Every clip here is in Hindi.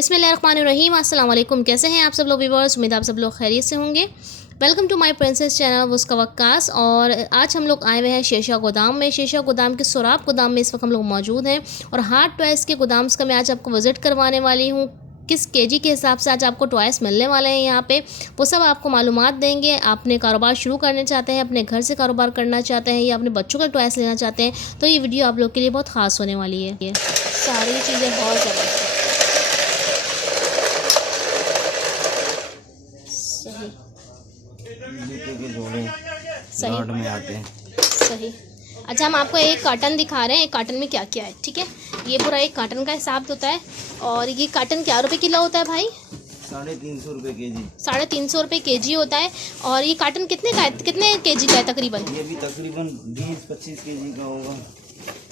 बिस्मिल्लाहिर्रहमानिर्रहीम। अस्सलाम वालेकुम। कैसे हैं आप सब लोग व्यूअर्स? उम्मीद आप सब लोग खैरियत से होंगे। Welcome to my princess channel उसका वक्कास। और आज हम लोग आए हुए हैं शेरशाह गोदाम में। शेरशाह गोदाम के सोराब गोदाम में इस वक्त हम लोग मौजूद हैं और हार्ट टॉयज़ के गोदाम्स का मैं आज आपको विज़िट करवाने वाली हूँ। किस केजी के हिसाब से आज आपको टॉयज़ मिलने वाले हैं यहाँ पे, वो सब आपको मालूमात देंगे। आपने कारोबार शुरू करना चाहते हैं, अपने घर से कारोबार करना चाहते हैं या अपने बच्चों का टॉयज़ लेना चाहते हैं, तो ये वीडियो आप लोग के लिए बहुत ख़ास होने वाली है। ये सारी चीज़ें बहुत ज़बरदस्त जूते के जोड़े सही लाट में आते हैं। सही। अच्छा, हम आपको एक कार्टन दिखा रहे हैं। एक कार्टन में क्या क्या है, ठीक है। ये पूरा एक कार्टन का हिसाब होता है। और ये कार्टन क्या रुपए किलो होता है भाई? 350 रुपये केजी। 350 रुपये केजी होता है। और ये कार्टन कितने का है, कितने केजी का है तकरीबन? ये भी तकरीबन 20-25 केजी का होगा।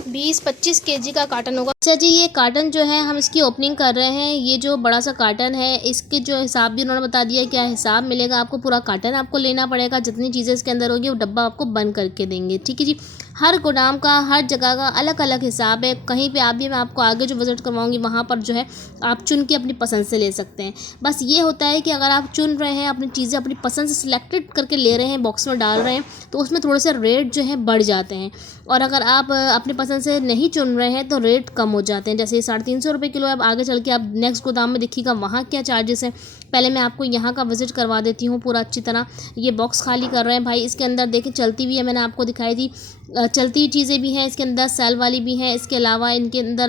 20-25 केजी का कार्टन होगा। अच्छा जी, ये कार्टन जो है हम इसकी ओपनिंग कर रहे हैं। ये जो बड़ा सा कार्टन है, इसके जो हिसाब भी उन्होंने बता दिया है। क्या हिसाब मिलेगा आपको, पूरा कार्टन आपको लेना पड़ेगा। जितनी चीज़ें इसके अंदर होगी वो डब्बा आपको बंद करके देंगे, ठीक है जी। हर गोदाम का, हर जगह का अलग अलग हिसाब है। कहीं पे आप भी, मैं आपको आगे जो विज़िट करवाऊंगी वहाँ पर जो है आप चुन के अपनी पसंद से ले सकते हैं। बस ये होता है कि अगर आप चुन रहे हैं, अपनी चीज़ें अपनी पसंद से सिलेक्टेड करके ले रहे हैं, बॉक्स में डाल रहे हैं, तो उसमें थोड़े से रेट जो है बढ़ जाते हैं। और अगर आप अपनी पसंद से नहीं चुन रहे हैं तो रेट कम हो जाते हैं। जैसे 350 रुपये किलो है। अब आगे चल के आप नेक्स्ट गोदाम में देखिएगा वहाँ क्या चार्जेस हैं। पहले मैं आपको यहाँ का विज़िट करवा देती हूँ पूरा अच्छी तरह। ये बॉक्स खाली कर रहे हैं भाई। इसके अंदर देखिए चलती हुई है, मैंने आपको दिखाई दी। चलती हुई चीज़ें भी हैं इसके अंदर, सेल वाली भी हैं। इसके अलावा इनके अंदर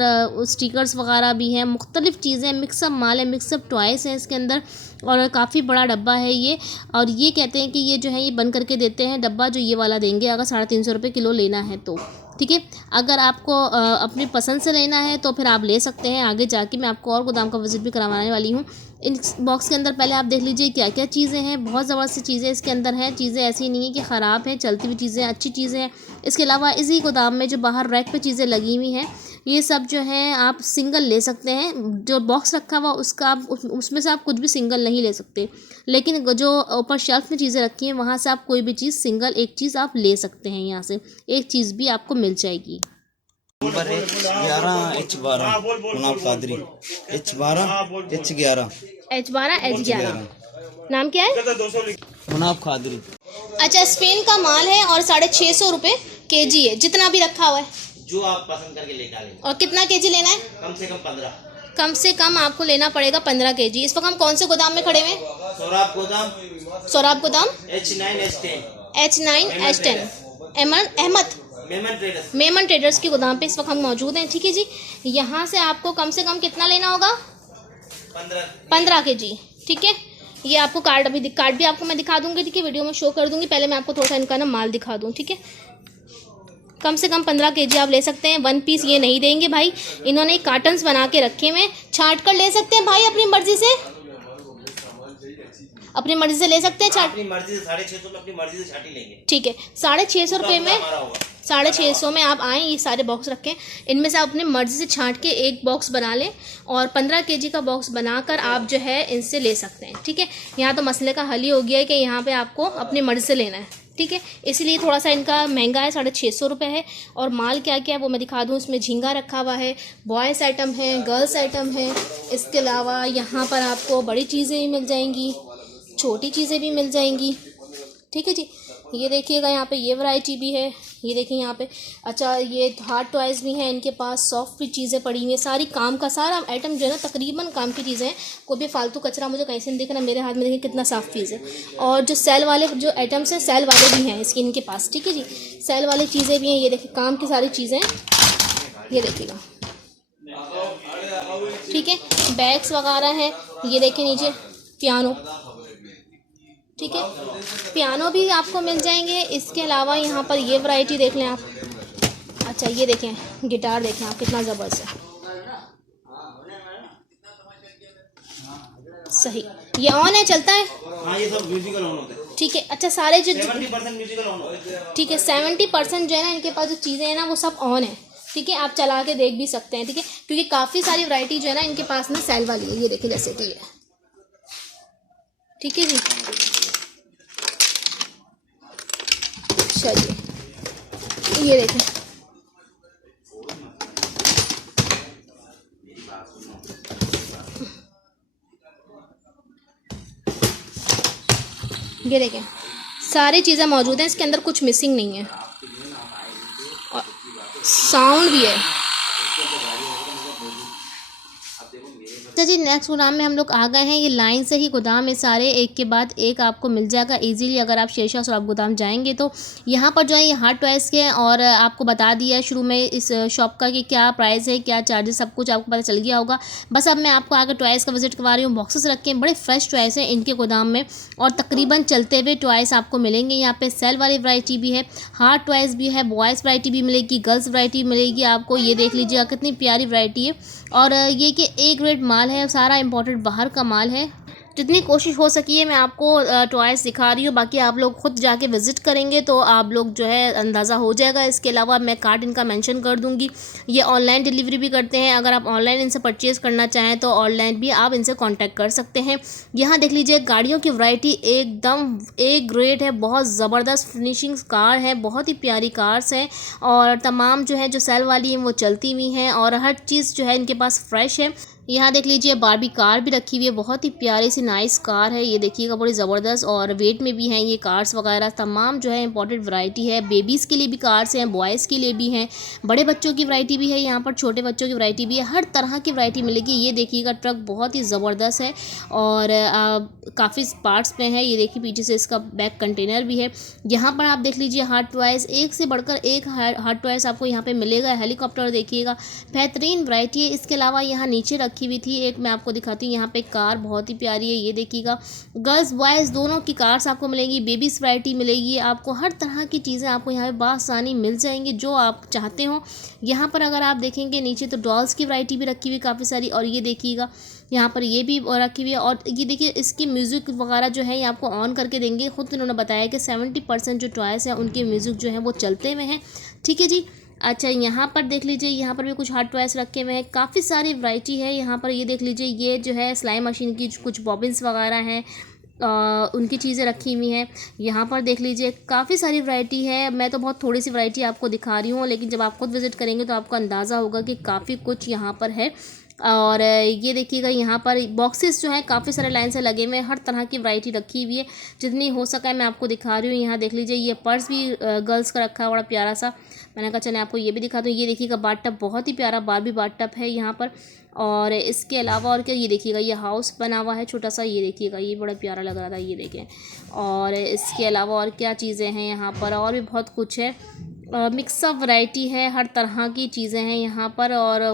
स्टिकर्स वगैरह भी हैं, मुख्तलिफ़ चीज़ें, मिक्सअप माल है, मिक्सअप टॉयस हैं इसके अंदर। और काफ़ी बड़ा डब्बा है ये। और ये कहते हैं कि ये जो है ये बंद करके देते हैं डब्बा, जो ये वाला देंगे अगर 350 रुपये किलो लेना है तो, ठीक है। अगर आपको अपनी पसंद से लेना है तो फिर आप ले सकते हैं। आगे जाके मैं आपको और गोदाम का विज़िट भी करवाने वाली हूँ। इन बॉक्स के अंदर पहले आप देख लीजिए क्या क्या चीज़ें हैं। बहुत ज़बरदस्त चीज़ें इसके अंदर हैं। चीज़ें ऐसी नहीं है कि ख़राब हैं, चलती हुई चीज़ें, अच्छी चीज़ें हैं। इसके अलावा इसी गोदाम में जो बाहर रैक पे चीज़ें लगी हुई हैं, ये सब जो हैं आप सिंगल ले सकते हैं। जो बॉक्स रखा हुआ उसका आप उसमें से आप कुछ भी सिंगल नहीं ले सकते, लेकिन जो ऊपर शेल्फ में चीज़ें रखी हैं वहाँ से आप कोई भी चीज़ सिंगल एक चीज़ आप ले सकते हैं। यहाँ से एक चीज़ भी आपको मिल जाएगी। Number H11 H12 Munaf Qadri, H12 H11 H12 नाम क्या है? मुनाफ कादरी। अच्छा, स्पेन का माल है और 650 रुपये केजी है, जितना भी रखा हुआ है। जो आप पसंद करके ले डालें। और कितना केजी लेना है? कम से कम 15। कम से कम आपको लेना पड़ेगा 15 केजी। इस वक्त हम कौन से गोदाम में खड़े हुए हैं? सोराब गोदाम, सोराब गोदाम H9 H10 H9 H10 Ahmad Memon traders की गोदाम पे इस वक्त हम मौजूद हैं, ठीक है जी। यहाँ से आपको कम से कम कितना लेना होगा? 15 केजी, ठीक है। ये आपको कार्ड भी आपको मैं दिखा दूंगी, ठीक है, वीडियो में शो कर दूंगी। पहले मैं आपको थोड़ा सा इनका ना माल दिखा दूँ, ठीक है। कम से कम 15 केजी आप ले सकते हैं। 1 पीस ये नहीं देंगे भाई, इन्होंने कार्टन्स बना के रखे हुए, छांट कर ले सकते हैं भाई अपनी मर्जी से, अपनी मर्जी से ले सकते हैं छाट। अपनी मर्जी से 650 में अपनी मर्जी से छाटी लेंगे, ठीक है। 650 रुपये में, 650 में आप आएँ। ये सारे बॉक्स रखें, इनमें से आप अपनी मर्जी से छांट के एक बॉक्स बना लें और 15 केजी का बॉक्स बनाकर आप जो है इनसे ले सकते हैं, ठीक है। यहाँ तो मसले का हल ही हो गया है कि यहाँ पे आपको अपनी मर्जी से लेना है, ठीक है। इसलिए थोड़ा सा इनका महंगा है, 650 रुपये है। और माल क्या क्या है वो मैं दिखा दूँ। इसमें झींगा रखा हुआ है, बॉयज़ आइटम है, गर्ल्स आइटम है। इसके अलावा यहाँ पर आपको बड़ी चीज़ें भी मिल जाएंगी, छोटी चीज़ें भी मिल जाएंगी, ठीक है जी। ये देखिएगा यहाँ पे ये वैरायटी भी है, ये देखिए यहाँ पे। अच्छा, ये हार्ट टॉयज़ भी हैं इनके पास, सॉफ्ट भी चीज़ें पड़ी हुई हैं। सारी काम का सारा आइटम जो है ना, तकरीबन काम की चीज़ें हैं। कोई भी फालतू कचरा मुझे कहीं से नहीं दिख रहा। मेरे हाथ में देखिए कितना साफ़ चीज़ है। और जो सेल वाले जो आइटम्स हैं, सेल वाले भी हैं इसके इनके पास, ठीक है जी। सेल वाली चीज़ें भी हैं। ये देखिए काम की सारी चीज़ें, ये देखिएगा, ठीक है। बैग्स वगैरह हैं, ये देखिए नीचे पियानो, ठीक है, पियानो भी आपको मिल जाएंगे। इसके अलावा यहाँ पर ये वैरायटी देख लें आप। अच्छा, ये देखें गिटार, देखें आप कितना ज़बरदस्त है, सही। ये ऑन है, चलता है? हाँ, ये सब म्यूजिकल ऑन होते हैं, ठीक है। अच्छा, सारे जो 70% म्यूजिकल ऑन होते हैं, ठीक है, 70% जो है ना इनके पास जो चीज़ें हैं ना वो सब ऑन है, ठीक है। आप चला के देख भी सकते हैं, ठीक है, क्योंकि काफ़ी सारी वैरायटी जो है ना इनके पास ना सेल वाली है। ये देखिए जैसे कि ये, ठीक है जी। चलिए ये देखें, ये देखें, सारी चीज़ें मौजूद हैं इसके अंदर, कुछ मिसिंग नहीं है। और साउंड भी है। अच्छा जी, नेक्स्ट गोदाम में हम लोग आ गए हैं। ये लाइन से ही गोदाम है सारे, एक के बाद एक आपको मिल जाएगा इजीली अगर आप शेरशाह सौरभ गोदाम जाएंगे तो। यहाँ पर जो है ये हॉट टॉयज़ के, और आपको बता दिया है शुरू में इस शॉप का कि क्या प्राइस है, क्या चार्जेस, सब कुछ आपको पता चल गया होगा। बस अब मैं आपको आगे टॉयज़ का विजिट करवा रही हूँ। बॉक्सेस रखे हैं, बड़े फ्रेश टॉयज़ हैं इनके गोदाम में, और तकरीबन चलते हुए टॉयज़ आपको मिलेंगे। यहाँ पे सेल वाली वैरायटी भी है, हार्ड टॉयज़ भी है, बॉयज़ वैरायटी भी मिलेगी, गर्ल्स वैरायटी मिलेगी आपको। ये देख लीजिएगा कितनी प्यारी वैरायटी है, और ये कि ए ग्रेड माल है, सारा इंपॉर्टेंट बाहर का माल है। जितनी कोशिश हो सकी है मैं आपको टॉयज़ दिखा रही हूँ, बाकी आप लोग खुद जाके विज़िट करेंगे तो आप लोग जो है अंदाज़ा हो जाएगा। इसके अलावा मैं कार्ड इनका मेंशन कर दूँगी। ये ऑनलाइन डिलीवरी भी करते हैं, अगर आप ऑनलाइन इनसे परचेज़ करना चाहें तो ऑनलाइन भी आप इनसे कांटेक्ट कर सकते हैं। यहाँ देख लीजिए गाड़ियों की वैरायटी एकदम ए ग्रेड है, बहुत ज़बरदस्त फिनिशिंग कार है, बहुत ही प्यारी कार्स हैं, और तमाम जो है जो सेल वाली हैं वो चलती हुई हैं, और हर चीज़ जो है इनके पास फ्रेश है। यहाँ देख लीजिए बारबी कार भी रखी हुई है, बहुत ही प्यारी सी नाइस कार है, ये देखिएगा बड़ी ज़बरदस्त, और वेट में भी हैं ये कार्स वगैरह, तमाम जो है इंपॉर्टेंट वैरायटी है। बेबीज़ के लिए भी कार्स हैं, बॉयज़ के लिए भी हैं, बड़े बच्चों की वैरायटी भी है, यहाँ पर छोटे बच्चों की वैरायटी भी है, हर तरह की वैरायटी मिलेगी। ये देखिएगा ट्रक बहुत ही ज़बरदस्त है, और काफ़ी पार्ट्स में है। ये देखिए पीछे से इसका बैक कंटेनर भी है। यहाँ पर आप देख लीजिए हार्ट टॉयज़, एक से बढ़कर एक हार्ट टॉयज़ आपको यहाँ पे मिलेगा। हेलीकॉप्टर देखिएगा, बेहतरीन वैरायटी है। इसके अलावा यहाँ नीचे रखी हुई थी एक, मैं आपको दिखाती हूँ। यहाँ पे कार बहुत ही प्यारी है, ये देखिएगा। गर्ल्स बॉयज़ दोनों की कार्स आपको मिलेगी, बेबीज़ वैरायटी मिलेगी आपको, हर तरह की चीज़ें आपको यहाँ पे बासानी मिल जाएंगी जो आप चाहते हो। यहाँ पर अगर आप देखेंगे नीचे तो डॉल्स की वैरायटी भी रखी हुई काफ़ी सारी, और ये देखिएगा यहाँ पर ये भी रखी हुई है। और ये देखिए इसकी म्यूज़िक वगैरह जो है ये आपको ऑन करके देंगे। खुद इन्होंने बताया कि 70% जो टॉयज़ हैं उनके म्यूज़िक जो है वो चलते हुए हैं। ठीक है जी। अच्छा, यहाँ पर देख लीजिए, यहाँ पर भी कुछ हार्ट टॉयज़ रखे हुए हैं, काफ़ी सारी वैरायटी है यहाँ पर। ये देख लीजिए, ये जो है सिलाई मशीन की कुछ बॉबिन्स वगैरह हैं, उनकी चीज़ें रखी हुई हैं। यहाँ पर देख लीजिए काफ़ी सारी वैरायटी है। मैं तो बहुत थोड़ी सी वैरायटी आपको दिखा रही हूँ, लेकिन जब आप खुद विज़िट करेंगे तो आपको अंदाज़ा होगा कि काफ़ी कुछ यहाँ पर है। और ये देखिएगा यहाँ पर बॉक्सेस जो हैं काफ़ी सारे लाइन से लगे हुए हैं, हर तरह की वैरायटी रखी हुई है, जितनी हो सका है मैं आपको दिखा रही हूँ। यहाँ देख लीजिए ये पर्स भी गर्ल्स का रखा है, बड़ा प्यारा सा। मैंने कहा चले आपको ये भी दिखा दूँ। ये देखिएगा बाट टब, बहुत ही प्यारा बारबी बाट टब है यहाँ पर। और इसके अलावा और क्या, ये देखिएगा ये हाउस बना हुआ है छोटा सा, ये देखिएगा ये बड़ा प्यारा लग रहा था, ये देखें। और इसके अलावा और क्या चीज़ें हैं यहाँ पर, और भी बहुत कुछ है, मिक्सअप वैरायटी है, हर तरह की चीज़ें हैं यहाँ पर। और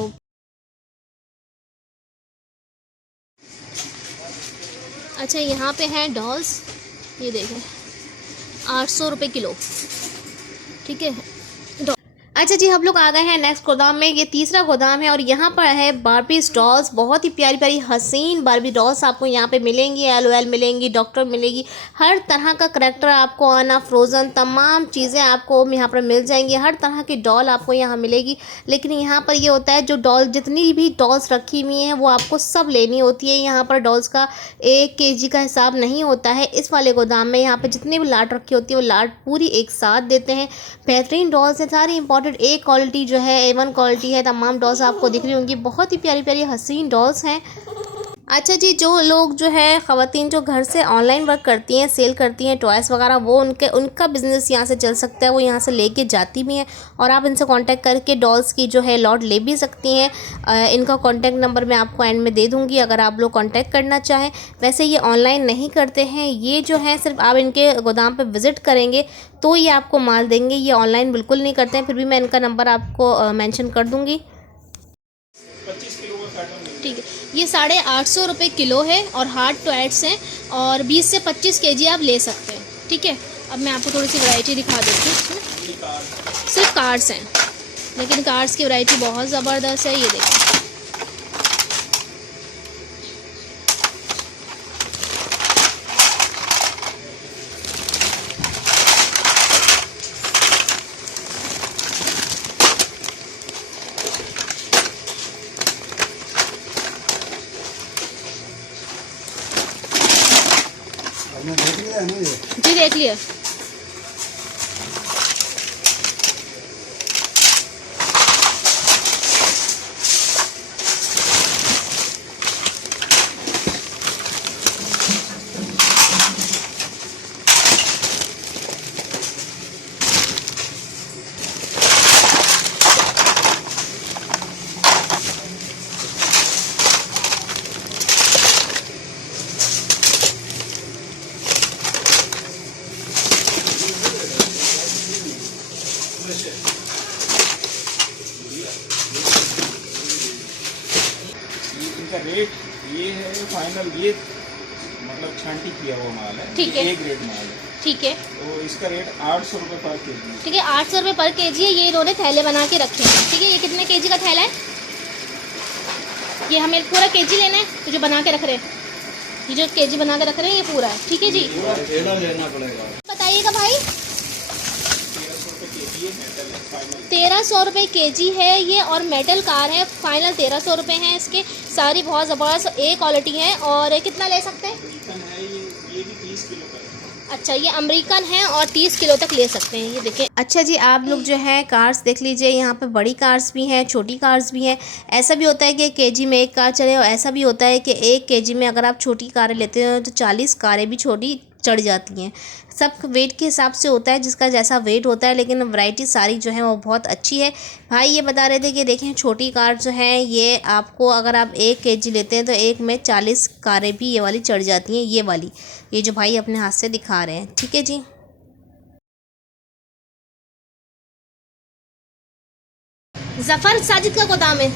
अच्छा, यहाँ पे हैं डॉल्स, ये देखें 800 रुपये किलो। ठीक है। अच्छा जी, हम लोग आ गए हैं नेक्स्ट गोदाम में। ये तीसरा गोदाम है, और यहाँ पर है बारबी डॉल्स, बहुत ही प्यारी प्यारी हसीन बारबी डॉल्स आपको यहाँ पे मिलेंगी। LOL मिलेंगी, डॉक्टर मिलेगी, हर तरह का करैक्टर आपको, आना फ्रोज़न, तमाम चीज़ें आपको यहाँ पर मिल जाएंगी। हर तरह की डॉल आपको यहाँ मिलेगी। लेकिन यहाँ पर ये होता है, जो डॉल जितनी भी डॉल्स रखी हुई हैं वो आपको सब लेनी होती है। यहाँ पर डॉल्स का 1 kg का हिसाब नहीं होता है इस वाले गोदाम में। यहाँ पर जितनी भी लाट रखी होती है वो लाट पूरी एक साथ देते हैं। बेहतरीन डॉल्स हैं, सारी इंपॉर्टेंट ए क्वालिटी जो है, A1 क्वालिटी है। तमाम डॉल्स आपको दिख रही होंगी, बहुत ही प्यारी प्यारी हसीन डॉल्स हैं। अच्छा जी, जो लोग जो है ख़वातीन जो घर से ऑनलाइन वर्क करती हैं, सेल करती हैं टॉयज़ वगैरह, वो उनका बिज़नेस यहाँ से चल सकता है। वो यहाँ से लेके जाती भी हैं, और आप इनसे कांटेक्ट करके डॉल्स की जो है लॉट ले भी सकती हैं। इनका कांटेक्ट नंबर मैं आपको एंड में दे दूँगी अगर आप लोग कांटेक्ट करना चाहें। वैसे ये ऑनलाइन नहीं करते हैं, ये जो है सिर्फ आप इनके गोदाम पर विज़िट करेंगे तो ये आपको माल देंगे। ये ऑनलाइन बिल्कुल नहीं करते हैं, फिर भी मैं इनका नंबर आपको मेंशन कर दूँगी। ठीक है, ये 850 रुपये किलो है, और हार्ड टॉयज़ हैं, और 20 से 25 kg आप ले सकते हैं। ठीक है। अब मैं आपको थोड़ी सी वैरायटी दिखा देती हूँ। सिर्फ कार्स हैं, लेकिन कार्स की वैरायटी बहुत ज़बरदस्त है, ये देखिए। जी देख लिया। ये है फाइनल, ये मतलब छांटी किया हुआ माल है। ठीक है। ए ग्रेड माल है। ठीक है। तो इसका रेट 800 रुपये पर केजी है। ठीक है, 800 रुपये पर केजी है। ये इन्होंने थैले बना के रखे हैं। ठीक है, ये कितने केजी का थैला है? ये हमें पूरा केजी लेना है, तो जो बना के रख रहे हैं, ये जो केजी बना के रख रहे हैं, ये पूरा है। ठीक है जी, थैला लेना पड़ेगा। बताइएगा भाई। 1300 रुपये केजी है, मेटल है फाइनल। 1300 रुपये केजी है ये, और मेटल कार है। फाइनल 1300 रुपये हैं इसके। सारी बहुत ज़बरदस्त ए क्वालिटी है। और कितना ले सकते हैं? अमेरिकन है ये भी 30 किलो का है। अच्छा, ये अमेरिकन है और 30 किलो तक ले सकते हैं। ये देखें। अच्छा जी, आप लोग जो है कार्स देख लीजिए। यहाँ पे बड़ी कार्स भी हैं, छोटी कार्स भी हैं। ऐसा भी होता है कि केजी में एक कार चले, और ऐसा भी होता है कि एक केजी में अगर आप छोटी कारें लेते हो तो 40 कारें भी छोटी चढ़ जाती हैं। सब वेट के हिसाब से होता है, जिसका जैसा वेट होता है। लेकिन वैरायटी सारी जो है वो बहुत अच्छी है। भाई ये बता रहे थे कि देखें, छोटी कार जो है ये आपको, अगर आप 1 केजी लेते हैं तो एक में 40 कारें भी ये वाली चढ़ जाती हैं। ये वाली, ये जो भाई अपने हाथ से दिखा रहे हैं। ठीक है जी। जफ़र साजिद का गोदाम है।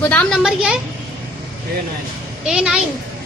गोदाम नंबर क्या है? A9। A9।